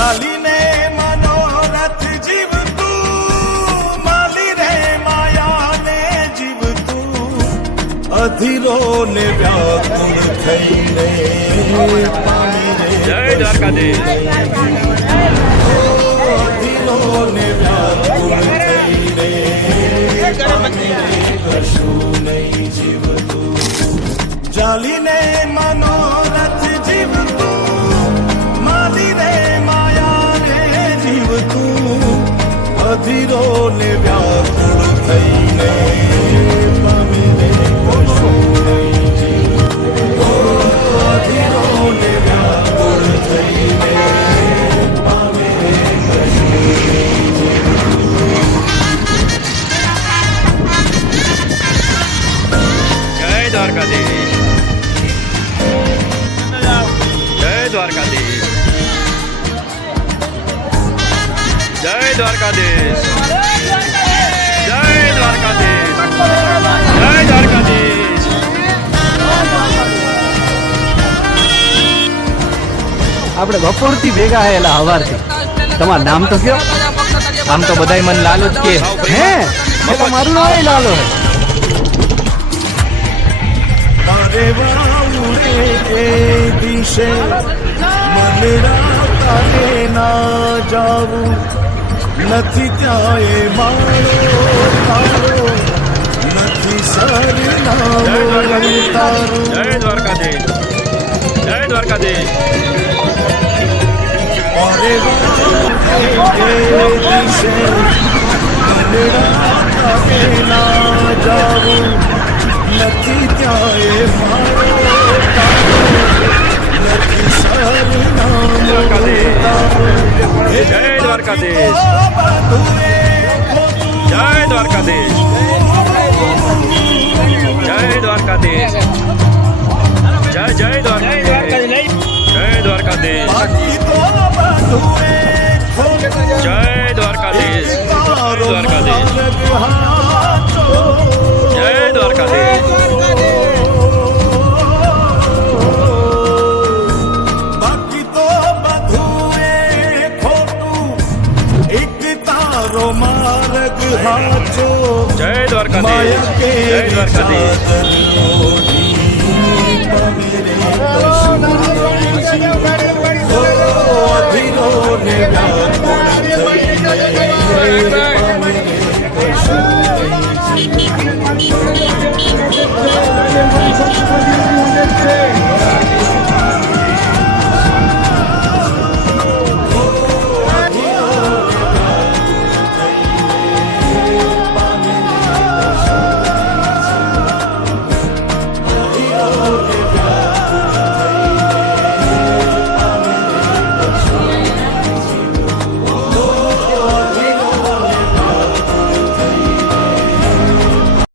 ચાલીને મનોરથ જીવતું, માલી રે માયાને જીવતું, અધીરો ને વ્યાકુળ થઈને પામી રે. જય દ્વારકાધીશ. અધીરો ને વ્યાકુળ થઈને પામી રે, કશું નહીં જીવતું. ચાલીને મનોરથ જીવતું, માલી રે માયાને જીવતું, અધીરો ને વ્યાકુળ થઈને પામી રે, કશું નહીં જીવતું. અધીરો ને વ્યાકુળ થઈને પામી રે, કશું નહીં જીવતું. જય દ્વારકાધીશ. જય દ્વારકાધીશ. જય દ્વારકાધીશ. જય દ્વારકાધીશ. જય દ્વારકાધીશ. આપણે બપોરથી ભેગા હેલા હવારથી. તમારું નામ તો કયો? આમ તો બધાય મને લાલો જ કે. હે મારું નામ લાલો હે. અરે વાઉરે એ દિશે મને રાતાને ના જાવું, નથી ત્યાં એ મારો તારો, નથી સરનામું તારું. જય દ્વારકાધીશ. જય દ્વારકાધીશ. અરે વાઉરે એ દિશે મને રાતાને ના જાવું, નથી ત્યાં એ મારો તારો, નથી સરનામું તારું. જય દ્વારકાધીશ. જય દ્વારકાધીશ. જય દ્વારકાધીશ. જય જય દ્વારકાધીશ. જય દ્વારકાધીશ. બાકી તો બધું એ ખોટું. જય દ્વારકાધીશ. તારો દ્વારકાધીશ. માર્ગ હાચો. જય દ્વારકાધીશ. બાકી તો બધું એ ખોટું, એક તારો માર્ગ હાચો. જય દ્વારકાધીશ. માયા કે જય દ્વારકાધીશ. ચાદર ઓઢી પમીરે કશું નહીં જીવતું.